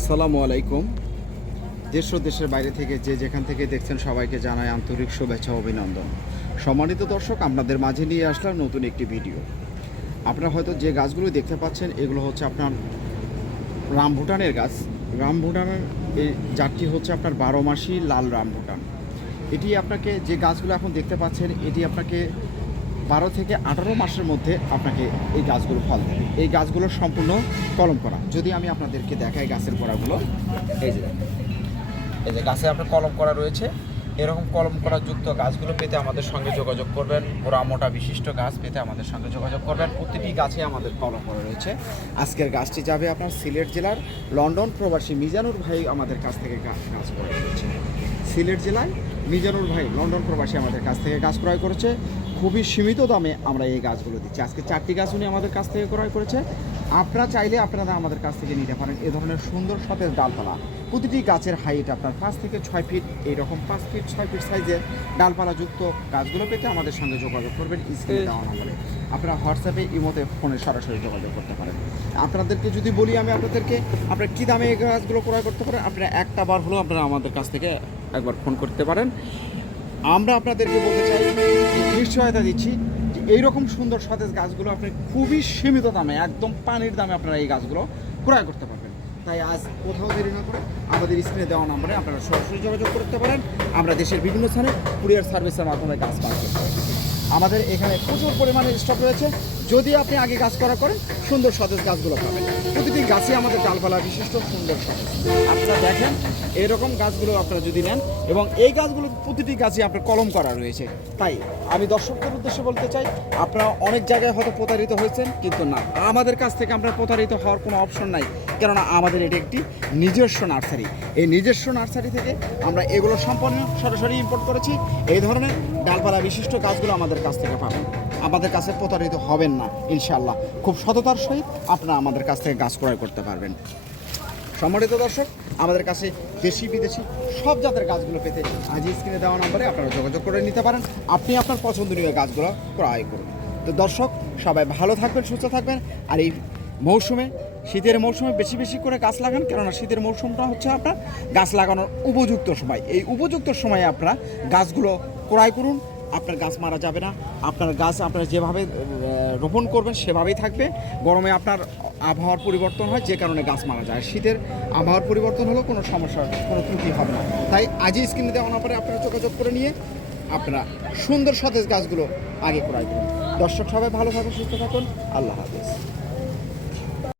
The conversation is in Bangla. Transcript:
আসসালামু আলাইকুম। দেশ ও দেশের বাইরে থেকে যে যেখান থেকে দেখছেন সবাইকে জানাই আন্তরিক শুভেচ্ছা অভিনন্দন। সম্মানিত দর্শক, আপনাদের মাঝে নিয়ে আসলাম নতুন একটি ভিডিও। আপনারা হয়তো যে গাছগুলো দেখতে পাচ্ছেন এগুলো হচ্ছে আপনার রামভুটানের গাছ। রামভুটানের এই জাতটি হচ্ছে আপনার 12 মাসি লাল রামভুটান। এটি আপনাকে যে গাছগুলো এখন দেখতে পাচ্ছেন এটি আপনাকে 12 থেকে 18 মাসের মধ্যে আপনাকে এই গাছগুলো ফল দেবে। এই গাছগুলো সম্পূর্ণ কলম করা। যদি আমি আপনাদেরকে দেখাই গাছের গোড়াগুলো, এই যে গাছে আপনার কলম করা রয়েছে। এরকম কলম করা যুক্ত গাছগুলো পেতে আমাদের সঙ্গে যোগাযোগ করবেন। গোড়া মোটা বিশিষ্ট গাছ পেতে আমাদের সঙ্গে যোগাযোগ করবেন। প্রতিটি গাছে আমাদের কলম করা রয়েছে। আজকের গাছটি যাবে আপনার সিলেট জেলার লন্ডন প্রবাসী মিজানুর ভাই আমাদের কাছ থেকে গাছ ক্রয় করেছে। সিলেট জেলায় মিজানুর ভাই লন্ডন প্রবাসী আমাদের কাছ থেকে গাছ ক্রয় করেছে। খুবই সীমিত দামে আমরা এই গাছগুলো দিচ্ছি। আজকে 4টি গাছ উনি আমাদের কাছ থেকে ক্রয় করেছে। আপনারা চাইলে আপনারা আমাদের কাছ থেকে নিতে পারেন। এ ধরনের সুন্দর সতেজ ডালপালা, প্রতিটি গাছের হাইট আপনার 5 থেকে 6 ফিট, এইরকম 5 ফিট 6 ফিট সাইজের ডালপালাযুক্ত গাছগুলো পেতে আমাদের সঙ্গে যোগাযোগ করবেন। স্ক্রিনে দেওয়া নম্বরে আপনারা হোয়াটসঅ্যাপে ইমোতে ফোনে সরাসরি যোগাযোগ করতে পারেন। আপনাদেরকে যদি বলি আমি আপনাদেরকে আপনারা কী দামে এই গাছগুলো ক্রয় করতে পারেন, আপনারা একটা বার হলেও আপনারা আমাদের কাছ থেকে একবার ফোন করতে পারেন। আমরা আপনাদেরকে বলতে চাই, নিশ্চয়তা দিচ্ছি যে এইরকম সুন্দর সতেজ গাছগুলো আপনি খুবই সীমিত দামে, একদম পানির দামে আপনারা এই গাছগুলো ক্রয় করতে পারবেন। তাই আজ কোথাও দেরি না করে আমাদের স্ক্রিনে দেওয়া নম্বরে আপনারা সরাসরি যোগাযোগ করতে পারেন। আমরা দেশের বিভিন্ন স্থানে কুরিয়ার সার্ভিসের মাধ্যমে গাছ পাঠাতে পারি। আমাদের এখানে প্রচুর পরিমাণে স্টক রয়েছে। যদি আপনি আগে গাছ করা করেন, সুন্দর সতেজ গাছগুলো পাবেন। প্রতিটি গাছে আমাদের ডালপালা বিশিষ্ট সুন্দর সতেজ। আপনারা দেখেন এরকম গাছগুলো আপনারা যদি নেন, এবং এই গাছগুলো প্রতিটি গাছে আপনার কলম করা রয়েছে। তাই আমি দর্শকদের উদ্দেশ্যে বলতে চাই, আপনারা অনেক জায়গায় হয়তো প্রতারিত হয়েছেন, কিন্তু না, আমাদের কাছ থেকে আপনার প্রতারিত হওয়ার কোনো অপশন নাই। কেননা আমাদের এটি একটি নিজস্ব নার্সারি। এই নিজস্ব নার্সারি থেকে আমরা এগুলো সম্পূর্ণ সরাসরি ইম্পোর্ট করেছি। এই ধরনের ডালপালা বিশিষ্ট গাছগুলো আমাদের কাছ থেকে পাবেন। আমাদের কাছে প্রতারিত হবেন না ইনশাআল্লাহ। খুব সততার সহিত আপনারা আমাদের কাছ থেকে গাছ ক্রয় করতে পারবেন। সম্মানিত দর্শক, আমাদের কাছে দেশি বিদেশি সব জাতের গাছগুলো পেতে আজ স্ক্রিনে দেওয়া নম্বরে আপনারা যোগাযোগ করে নিতে পারেন। আপনি আপনার পছন্দনীয় গাছগুলো ক্রয় করুন। তো দর্শক, সবাই ভালো থাকবেন, সুস্থ থাকবেন। আর এই মৌসুমে, শীতের মৌসুমে বেশি বেশি করে গাছ লাগান, কেননা শীতের মৌসুমটা হচ্ছে আপনার গাছ লাগানোর উপযুক্ত সময়। এই উপযুক্ত সময়ে আপনারা গাছগুলো ক্রয় করুন। আপনার গাছ মারা যাবে না। আপনার গাছ আপনারা যেভাবে রোপণ করবেন সেভাবেই থাকবে। গরমে আপনার আবহাওয়ার পরিবর্তন হয়, যে কারণে গাছ মারা যায়। শীতের আবহাওয়ার পরিবর্তন হলেও কোনো সমস্যা, কোনো ত্রুটি হবে না। তাই আজই স্ক্রিনে দেওয়া পরে আপনারা যোগাযোগ করে নিয়ে আপনারা সুন্দর সতেজ গাছগুলো আগে ক্রয় করুন। দর্শক, সবাই ভালো থাকুন, সুস্থ থাকুন। আল্লাহ হাফেজ।